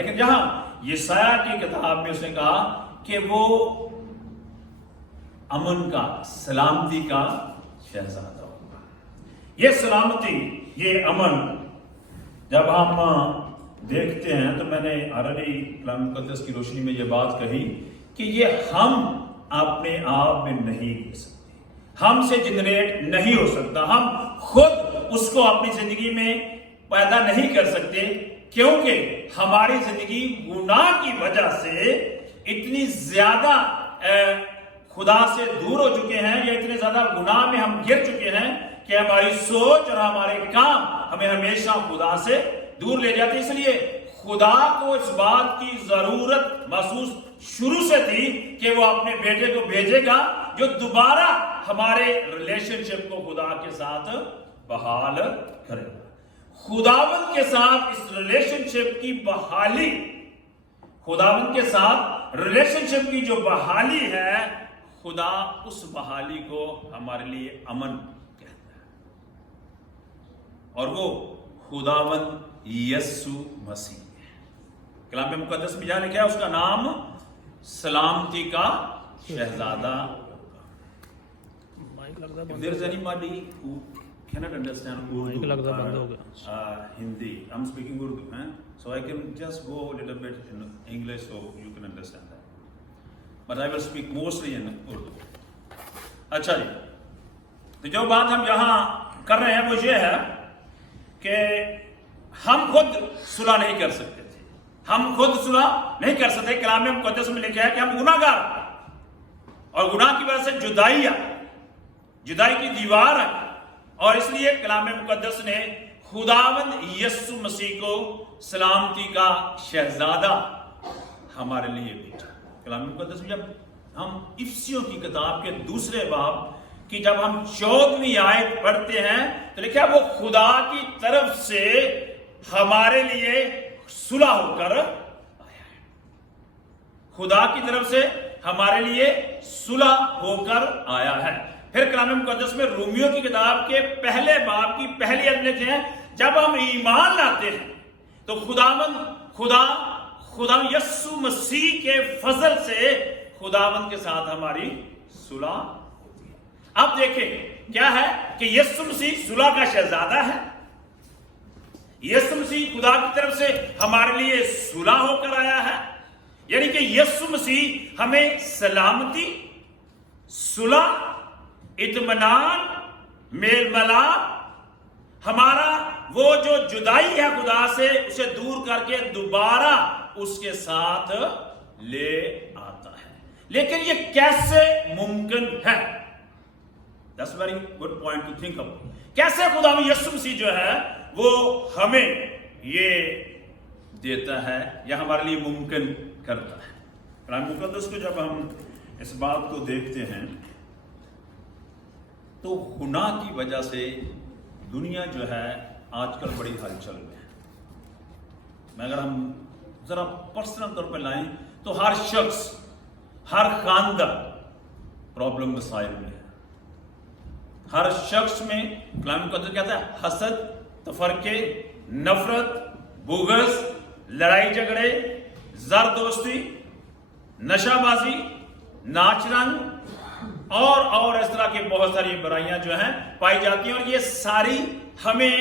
لیکن جہاں یسایہ کی کتاب میں اس نے کہا کہ وہ امن کا، سلامتی کا شہزادہ ہوگا. یہ سلامتی، یہ امن جب ہم دیکھتے ہیں تو میں نے آلریڈی کلام مقدس کی روشنی میں یہ بات کہی کہ یہ ہم اپنے آپ میں نہیں دے سکتے، ہم سے جنریٹ نہیں ہو سکتا، ہم خود اس کو اپنی زندگی میں پیدا نہیں کر سکتے، کیونکہ ہماری زندگی گناہ کی وجہ سے اتنی زیادہ خدا سے دور ہو چکے ہیں، یا اتنے زیادہ گناہ میں ہم گر چکے ہیں کہ ہماری سوچ اور ہمارے کام ہمیں ہمیشہ خدا سے دور لے جاتے. اس لیے خدا کو اس بات کی ضرورت محسوس شروع سے تھی کہ وہ اپنے بیٹے کو بھیجے گا جو دوبارہ ہمارے ریلیشن شپ کو خدا کے ساتھ بحال کرے گا. خداوند کے ساتھ اس ریلیشن شپ کی بحالی، خداوند کے ساتھ ریلیشن شپ کی جو بحالی ہے، خدا اس بحالی کو ہمارے لیے امن کہتا ہے، اور وہ خداوند یسوع مسیح ہے. کلام مقدس میں جہاں لکھا ہے اس کا نام سلامتی کا شہزادہ. If there is anybody who cannot understand Urdu or Hindi, I'm speaking Urdu, so I can just go a little bit in English so you can understand that. But I will speak mostly in Urdu. اچھا جی، تو جو بات ہم یہاں کر رہے ہیں وہ یہ ہے کہ ہم خود صلح نہیں کر سکتے تھے، ہم خود صلح نہیں کر سکتے. کلام مقدس میں لکھا ہے کہ ہم گناہ گار اور گناہ کی وجہ سے جدائی کی دیوار ہے، اور اس لیے کلام مقدس نے خداوند یسوع مسیح کو سلامتی کا شہزادہ ہمارے لیے بھیجا. کلام مقدس میں جب ہم افسیوں کی کتاب کے 2 باب کی جب ہم 14ویں آیت پڑھتے ہیں تو لکھا وہ خدا کی طرف سے ہمارے لیے صلح ہو کر آیا ہے. خدا کی طرف سے ہمارے لیے صلح ہو کر آیا ہے. پھر کلام مقدس میں رومیوں کی کتاب کے 1 باب کی پہلی آیت لکھتے ہیں جب ہم ایمان لاتے ہیں تو خدا یسوع مسیح کے فضل سے خداوند کے ساتھ ہماری صلح ہوتی ہے. اب دیکھیں کیا ہے کہ یسوع مسیح صلح کا شہزادہ ہے. یسوع مسیح خدا کی طرف سے ہمارے لیے صلح ہو کر آیا ہے، یعنی کہ یسوع مسیح ہمیں سلامتی، صلح، اطمینان، میل ملاپ، ہمارا وہ جو جدائی ہے خدا سے اسے دور کر کے دوبارہ اس کے ساتھ لے آتا ہے. لیکن یہ کیسے ممکن ہے؟ That's very good point to think about. کیسے خدا یسوع مسیح جو ہے وہ ہمیں یہ دیتا ہے یا ہمارے لیے ممکن کرتا ہے؟ قرآن مقدس کو جب ہم اس بات کو دیکھتے ہیں تو گناہ کی وجہ سے دنیا جو ہے آج کل بڑی ہلچل میں ہے. میں اگر ہم ذرا پرسنل طور پہ لائیں تو ہر شخص، ہر خاندان پرابلم مسائل میں ہے. ہر شخص میں کلام مقدس کہتا ہے حسد، تفرقے، نفرت، بغض، لڑائی جھگڑے، زر دوستی، نشہ بازی، ناچ رنگ اور اس طرح کی بہت ساری برائیاں جو ہیں پائی جاتی ہیں، اور یہ ساری ہمیں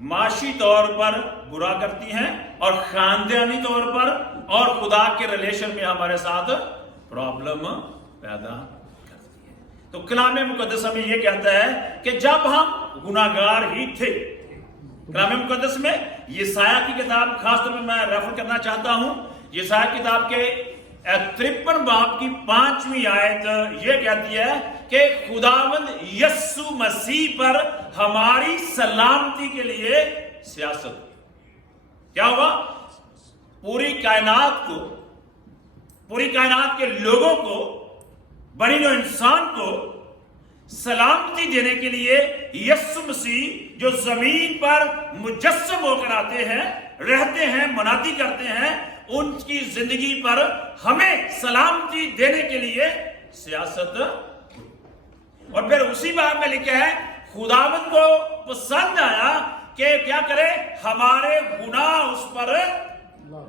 معاشی طور پر برا کرتی ہیں اور خاندانی طور پر اور خدا کے ریلیشن میں ہمارے ساتھ پرابلم پیدا کرتی ہے. تو کلام مقدس ہمیں یہ کہتا ہے کہ جب ہم گناہگار ہی تھے، کلام مقدس میں یسایہ کی کتاب خاص طور پر میں ریفر کرنا چاہتا ہوں، یسایہ کتاب کے 53 باب کی 5ویں آیت یہ کہتی ہے کہ خداوند یسوع مسیح پر ہماری سلامتی کے لیے سیاست. کیا ہوا؟ پوری کائنات کے لوگوں کو، بنی نوع انسان کو سلامتی دینے کے لیے یسوع مسیح جو زمین پر مجسم ہو کر آتے ہیں، رہتے ہیں، منادی کرتے ہیں، ان کی زندگی پر ہمیں سلامتی دینے کے لیے سیاست. اور پھر اسی بات میں لکھا ہے خداوند کو پسند آیا کہ کیا کرے؟ ہمارے گناہ اس پر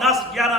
10, 11,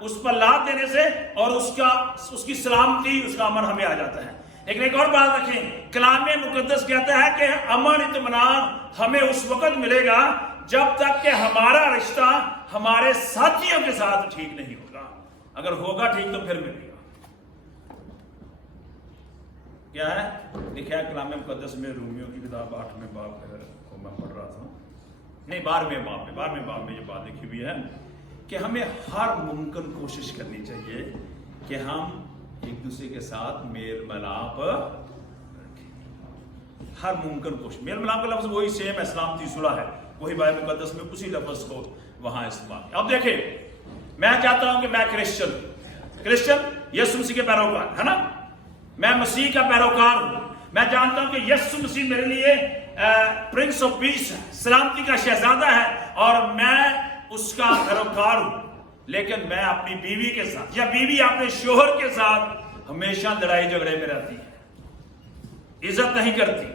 اس پر لاد دینے سے اور اس کی سلامتی، اس کا امن ہمیں آ جاتا ہے۔ لیکن ایک اور بات رکھیں، کلام مقدس کہتا ہے کہ امن اطمینان ہمیں اس وقت ملے گا جب تک کہ ہمارا رشتہ ہمارے ساتھیوں کے ساتھ ٹھیک نہیں ہوگا۔ اگر ہوگا ٹھیک تو پھر ملے گا۔ کیا ہے لکھا ہے کلام مقدس میں؟ رومیوں کی کتاب 8ویں باب کو میں پڑھ رہا تھا، نہیں 12ویں باب میں یہ بات لکھی ہوئی ہے کہ ہمیں ہر ممکن کوشش کرنی چاہیے کہ ہم ایک دوسرے کے ساتھ میل ملاپ رکھیں۔ ہر ممکن کوشش، میل ملاپ کا لفظ وہی سیم ہے، سلامتی صلح ہے، وہی بائبل مقدس میں اسی لفظ کو وہاں استعمال کیا۔ اب دیکھیں، میں چاہتا ہوں کہ میں کرسچن یسوع مسیح کے پیروکار ہے نا، میں مسیح کا پیروکار ہوں، میں جانتا ہوں کہ یسوع مسیح میرے لیے پرنس آف پیس ہے، سلامتی کا شہزادہ ہے، اور میں اس کا پیروکار ہوں۔ لیکن میں اپنی بیوی کے ساتھ یا بیوی اپنے شوہر کے ساتھ ہمیشہ لڑائی جھگڑے میں رہتی ہے، عزت نہیں کرتی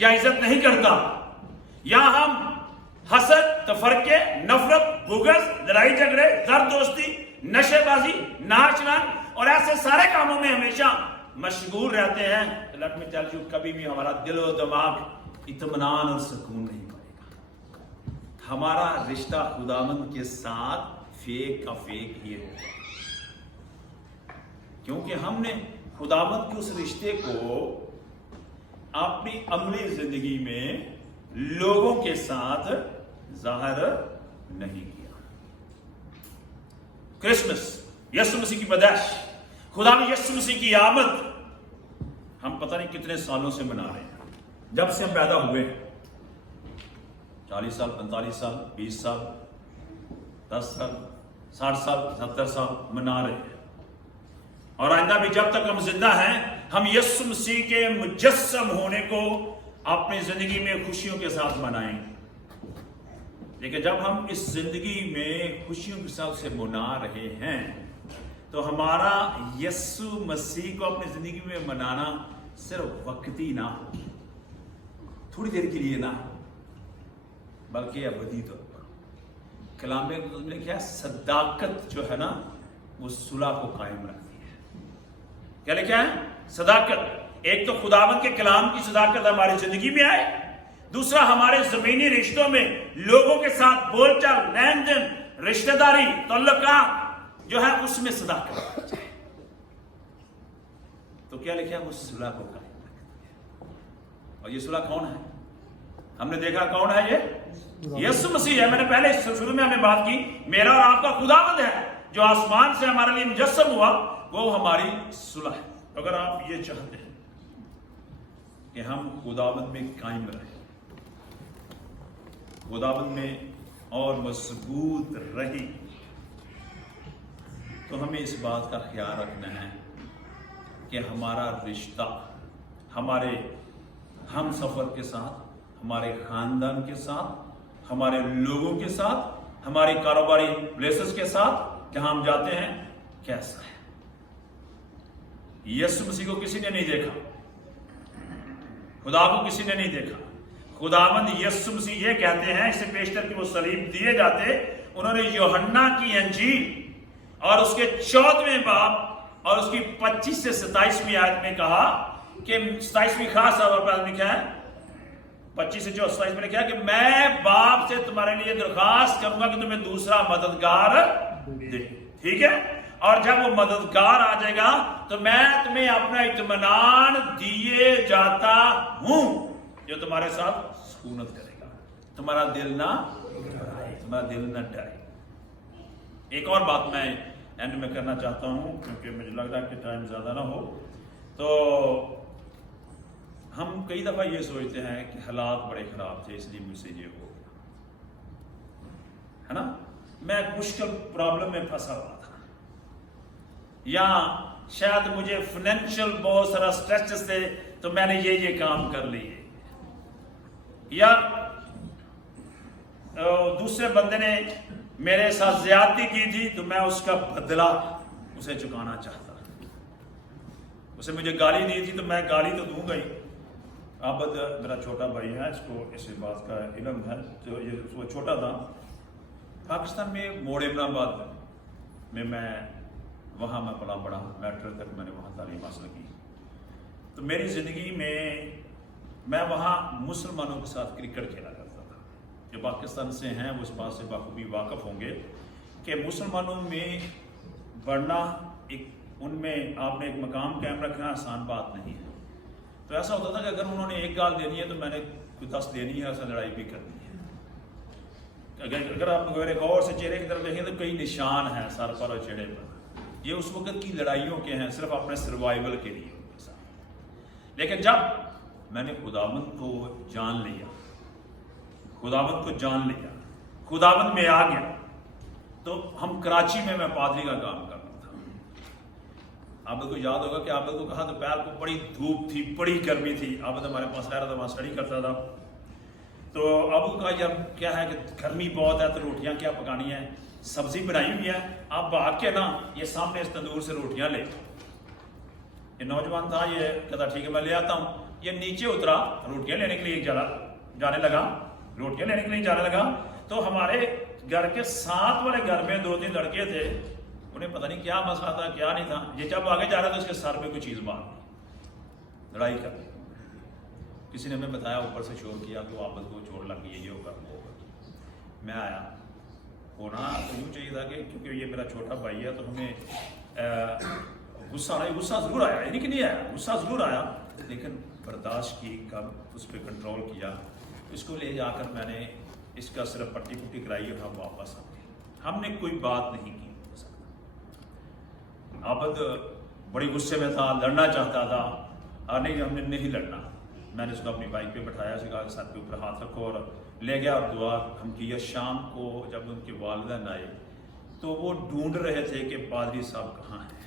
یا عزت نہیں کرتا، یا ہم حسد، تفرقے، نفرت، بغض، لڑائی جھگڑے، زر دوستی، نشے بازی، ناچ گان اور ایسے سارے کاموں میں ہمیشہ مشغول رہتے ہیں۔ لیٹ می ٹیل یو، کبھی بھی ہمارا دل و دماغ اطمینان اور سکون نہیں پائے گا۔ ہمارا رشتہ خداوند کے ساتھ فیک کا فیک ہی ہوگا، کیونکہ ہم نے خداوند کے اس رشتے کو اپنی عملی زندگی میں لوگوں کے ساتھ ظاہر نہیں کیا۔ کرسمس، یسوع مسیح کی پیدائش، خداوند یسوع مسیح کی آمد ہم پتہ نہیں کتنے سالوں سے منا رہے ہیں، جب سے ہم پیدا ہوئے، 40 سال، 45 سال، 20 سال، 10 سال، 60 سال، 70 سال منا رہے ہیں، اور آئندہ بھی جب تک ہم زندہ ہیں ہم یسوع مسیح کے مجسم ہونے کو اپنی زندگی میں خوشیوں کے ساتھ منائیں گے۔ لیکن جب ہم اس زندگی میں خوشیوں کے ساتھ اسے منا رہے ہیں تو ہمارا یسوع مسیح کو اپنی زندگی میں منانا صرف وقتی نہ ہو، تھوڑی دیر کے لیے نہ ہو، بلکہ ابدی طور پر۔ کلام میں کیا صداقت جو ہے نا وہ صلح کو قائم رکھتی ہے۔ کیا لکھا ہے؟ صداقت۔ ایک تو خداوند کے کلام کی صداقت ہماری زندگی میں آئے، دوسرا ہمارے زمینی رشتوں میں لوگوں کے ساتھ بول چال، لین دین، رشتہ داری، تعلقات جو ہے اس میں صداقت۔ تو کیا لکھا ہے؟ وہ صلح کو قائم رکھتی ہے۔ اور یہ صلح کون ہے؟ ہم نے دیکھا کون ہے، یہ یسوع مسیح ہے۔ میں نے پہلے شروع میں ہمیں بات کی، میرا اور آپ کا خداوند ہے جو آسمان سے ہمارے لیے مجسم ہوا، وہ ہماری صلح ہے۔ اگر آپ یہ چاہتے ہیں کہ ہم خداوند میں قائم رہیں، خداوند میں اور مضبوط رہیں، تو ہمیں اس بات کا خیال رکھنا ہے کہ ہمارا رشتہ ہمارے ہم سفر کے ساتھ، ہمارے خاندان کے ساتھ، ہمارے لوگوں کے ساتھ، ہماری کاروباری پلیسز کے ساتھ جہاں ہم جاتے ہیں کیسا ہے۔ یسوع مسیح کو کسی نے نہیں دیکھا، خدا کو کسی نے نہیں دیکھا۔ خداوند یسوع مسیح یہ کہتے ہیں، اسے پیشتر کہ وہ صلیب دیے جاتے، انہوں نے یوحنا کی انجیل اور اس کے 14ویں باب اور اس کی 25 سے 27ویں آیت میں کہا کہ 27ویں خاص طور پر لکھا ہے، 25 سے 27 میں لکھا ہے کہ میں باپ سے تمہارے لیے درخواست کروں گا کہ تمہیں دوسرا مددگار دے، ٹھیک ہے؟ اور جب وہ مددگار آ جائے گا تو میں تمہیں اپنا اطمینان دیے جاتا ہوں جو تمہارے ساتھ سکونت کرے گا، تمہارا دل نہ ڈرے۔ ایک اور بات میں اینڈ میں کرنا چاہتا ہوں، کیونکہ مجھے لگ رہا ہے کہ ٹائم زیادہ نہ ہو، تو ہم کئی دفعہ یہ سوچتے ہیں کہ حالات بڑے خراب تھے اس لیے مجھ سے یہ ہو گیا، ہے نا، میں ایک مشکل پرابلم میں پھنسا ہوا تھا، یا شاید مجھے فائنینشیل بہت سارا سٹریسز تھے تو میں نے یہ کام کر لیے، یا دوسرے بندے نے میرے ساتھ زیادتی کی تھی تو میں اس کا بدلہ اسے چکانا چاہتا، اسے مجھے گالی دی تھی تو میں گالی تو دوں گا ہی۔ عابد میرا چھوٹا بھائی ہے، اس کو اس بات کا علم ہے، جو یہ وہ چھوٹا تھا، پاکستان میں موڑ ابن آباد میں میں وہاں میں پلا پڑا، میٹرک تک میں نے وہاں تعلیم حاصل کی. تو میری زندگی میں وہاں مسلمانوں کے ساتھ کرکٹ کھیلا کرتا تھا. جو پاکستان سے ہیں وہ اس بات سے بخوبی واقف ہوں گے کہ مسلمانوں میں بڑھنا، ان میں آپ نے ایک مقام قائم رکھنا آسان بات نہیں ہے. تو ایسا ہوتا تھا کہ اگر انہوں نے ایک گال دینی ہے تو میں نے کوئی 10 دینی ہے، ایسا لڑائی بھی کرنی ہے. اگر آپ میرے غور سے چہرے کی طرف دیکھیں تو کئی نشان ہیں سر پر اور چہرے پر. یہ اس وقت کی لڑائیوں کے ہیں، صرف اپنے سروائیول کے لیے. لیکن جب میں نے خداوند کو جان لیا، خداوند میں آ گیا، تو ہم کراچی میں پادری کا کام کرتا تھا. آپ کو یاد ہوگا کہ آپ کو کہا دوپہر کو بڑی دھوپ تھی، بڑی گرمی تھی. آپ ہمارے پاس رہ رہا تھا، وہاں اسٹڈی کرتا تھا. تو ابو کہا یار کیا ہے کہ گرمی بہت ہے تو روٹیاں کیا پکانی ہیں، سبزی بنائی ہوئی ہے، آپ بھاگ کے نا یہ سامنے اس تندور سے روٹیاں لے. یہ نوجوان تھا، یہ کہتا ٹھیک ہے میں لے آتا ہوں. یہ نیچے اترا روٹیاں لینے کے لیے جانے لگا. تو ہمارے گھر کے ساتھ والے گھر میں 2-3 لڑکے تھے، انہیں پتہ نہیں کیا مسئلہ تھا کیا نہیں تھا. یہ جب آگے جا رہا تھا اس کے سر پہ کوئی چیز مار دی، لڑائی کر دی. کسی نے ہمیں بتایا، اوپر سے شور کیا کہ وہ آپس کو چوٹ لگ گئی ہے، یہ ہوگا وہ ہوگا. میں آیا، ہونا تو یوں چاہیے تھا کہ کیونکہ یہ میرا چھوٹا بھائی ہے تو ہمیں غصہ ضرور آیا، یعنی کہ نہیں آیا، غصہ ضرور آیا، لیکن برداشت کی، کب اس پہ کنٹرول کیا. اس کو لے جا کر میں نے اس کا صرف پٹی کرائی اور ہم واپس آ گئے. ہم نے کوئی بات نہیں کی. عابد بڑی غصے میں تھا، لڑنا چاہتا تھا، نہیں ہم نے نہیں لڑنا. میں نے اس کو اپنی بائک پہ بٹھایا، اس کہا سر کے اوپر ہاتھ رکھو اور لے گیا اور دعا ہم کی. شام کو جب ان کے والدین آئے تو وہ ڈھونڈ رہے تھے کہ پادری صاحب کہاں ہیں،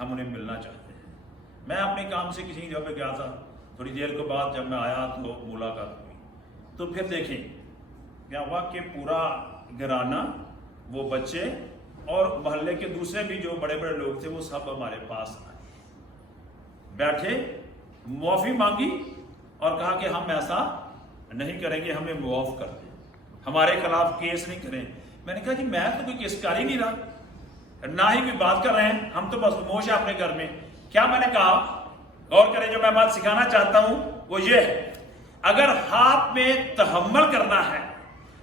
ہم انہیں ملنا چاہتے ہیں. میں اپنے کام سے کسی جگہ پہ گیا تھا، تھوڑی دیر کے بعد جب میں آیا تو ملاقات ہوئی. تو پھر دیکھیں کیا ہوا کہ پورا گھرانہ، وہ بچے اور محلے کے دوسرے بھی جو بڑے بڑے لوگ تھے وہ سب ہمارے پاس آئے، بیٹھے، معافی مانگی اور کہا کہ ہم ایسا نہیں کریں گے، ہمیں معاف کر دیں، ہمارے خلاف کیس نہیں کریں. میں نے کہا جی میں تو کوئی کیس کار ہی نہیں رہا، نہ ہی کوئی بات کر رہے ہیں، ہم تو بس خاموش ہیں اپنے گھر میں. کیا میں نے کہا؟ غور کریں، جو میں بات سکھانا چاہتا ہوں وہ یہ ہے، اگر آپ میں تحمل کرنا ہے،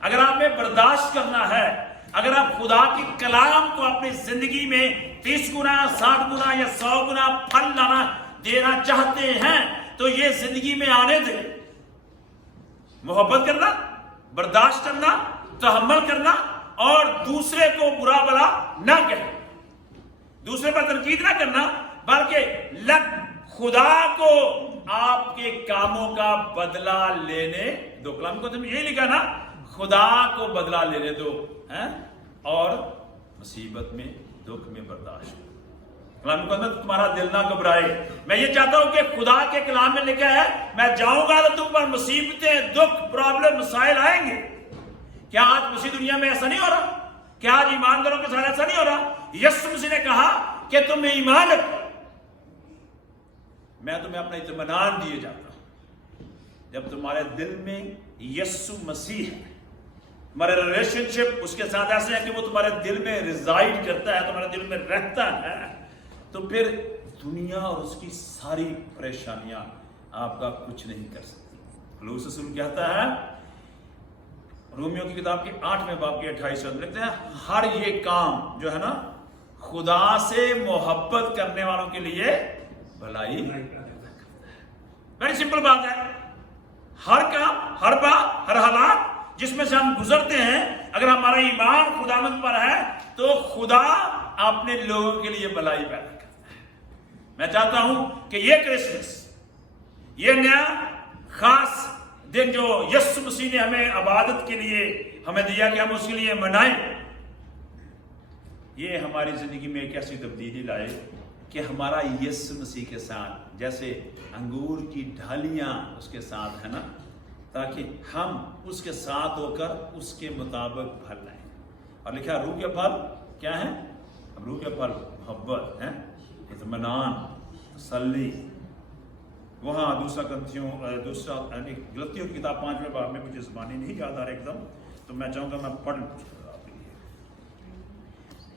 اگر آپ میں برداشت کرنا ہے، اگر آپ خدا کی کلام کو اپنی زندگی میں 30 گنا 60 گنا یا 100 گنا پھل دینا چاہتے ہیں تو یہ زندگی میں آنے دیں. محبت کرنا، برداشت کرنا، تحمل کرنا اور دوسرے کو برا بلا نہ کہنا، دوسرے پر تنقید نہ کرنا، بلکہ خدا کو آپ کے کاموں کا بدلہ لینے دو. کلام کو تم یہی لکھا نا، خدا کو بدلہ لینے دو اور مصیبت میں، دکھ میں برداشت. کلام کو تمہارا دل نہ گھبرائے. میں یہ چاہتا ہوں کہ خدا کے کلام میں لکھا ہے میں جاؤں گا تو تم پر مصیبتیں، دکھ، پرابلم، مسائل آئیں گے. کیا آج مسیح دنیا میں ایسا نہیں ہو رہا؟ کیا آج ایمانداروں کے ساتھ ایسا نہیں ہو رہا؟ یسوع مسیح نے کہا کہ تم ایمان رکھو، میں تمہیں اپنا اطمینان دیے جاتا ہوں. جب تمہارے دل میں یسوع مسیح ہے، تمہارے ریلیشن شپ اس کے ساتھ ایسے ہے کہ وہ تمہارے دل میں ریزائڈ کرتا ہے، تمہارے دل میں رہتا ہے، تو پھر دنیا اور اس کی ساری پریشانیاں آپ کا کچھ نہیں کر سکتی. پولس رسول کہتا ہے رومیو کی کتاب کے 8ویں باب کے 28 میں لکھتے ہیں ہر یہ کام جو ہے نا خدا سے محبت کرنے والوں کے لیے بھلائی. بڑی سمپل بات ہے. ہر کام، ہر بات، ہر حالات جس میں سے ہم گزرتے ہیں، اگر ہمارا ایمان خداوند پر ہے تو خدا اپنے لوگوں کے لیے بھلائی پیدا کرتا ہے. میں چاہتا ہوں کہ یہ کرسمس، یہ نیا خاص دن جو یسوع مسیح نے ہمیں عبادت کے لیے ہمیں دیا کہ ہم اس کے لیے منائیں، یہ ہماری زندگی میں ایک ایسی تبدیلی لائے کہ ہمارا یسوع مسیح کے ساتھ جیسے انگور کی ڈھالیاں اس کے ساتھ ہے نا، تاکہ ہم اس کے ساتھ ہو کر اس کے مطابق پھل لائیں. اور لکھا روح کے پھل کیا ہیں؟ روح کے پھل محبت ہے، اطمینان، تسلی. وہاں دوسرا غلطیوں کی کتاب 5ویں باب میں مجھے زبانی نہیں یاد آ رہا ایک دم، تو میں چاہوں گا میں پڑھ لوں.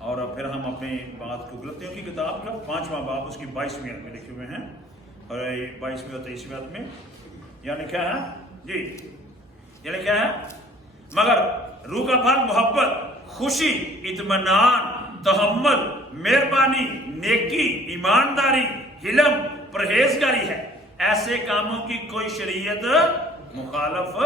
اور پھر ہم اپنی بات کو غلطیوں کی کتاب کا 5واں باب اس کی 22ویں آیت میں لکھے ہوئے ہیں، اور 22ویں اور 23ویں آیت میں یعنی کیا ہے جی، یعنی کیا ہے، مگر روح کا پھل محبت، خوشی، اطمینان، تحمل، مہربانی، نیکی، ایمانداری، حلم، پرہیزگاری ہے، ایسے کاموں کی کوئی شریعت مخالف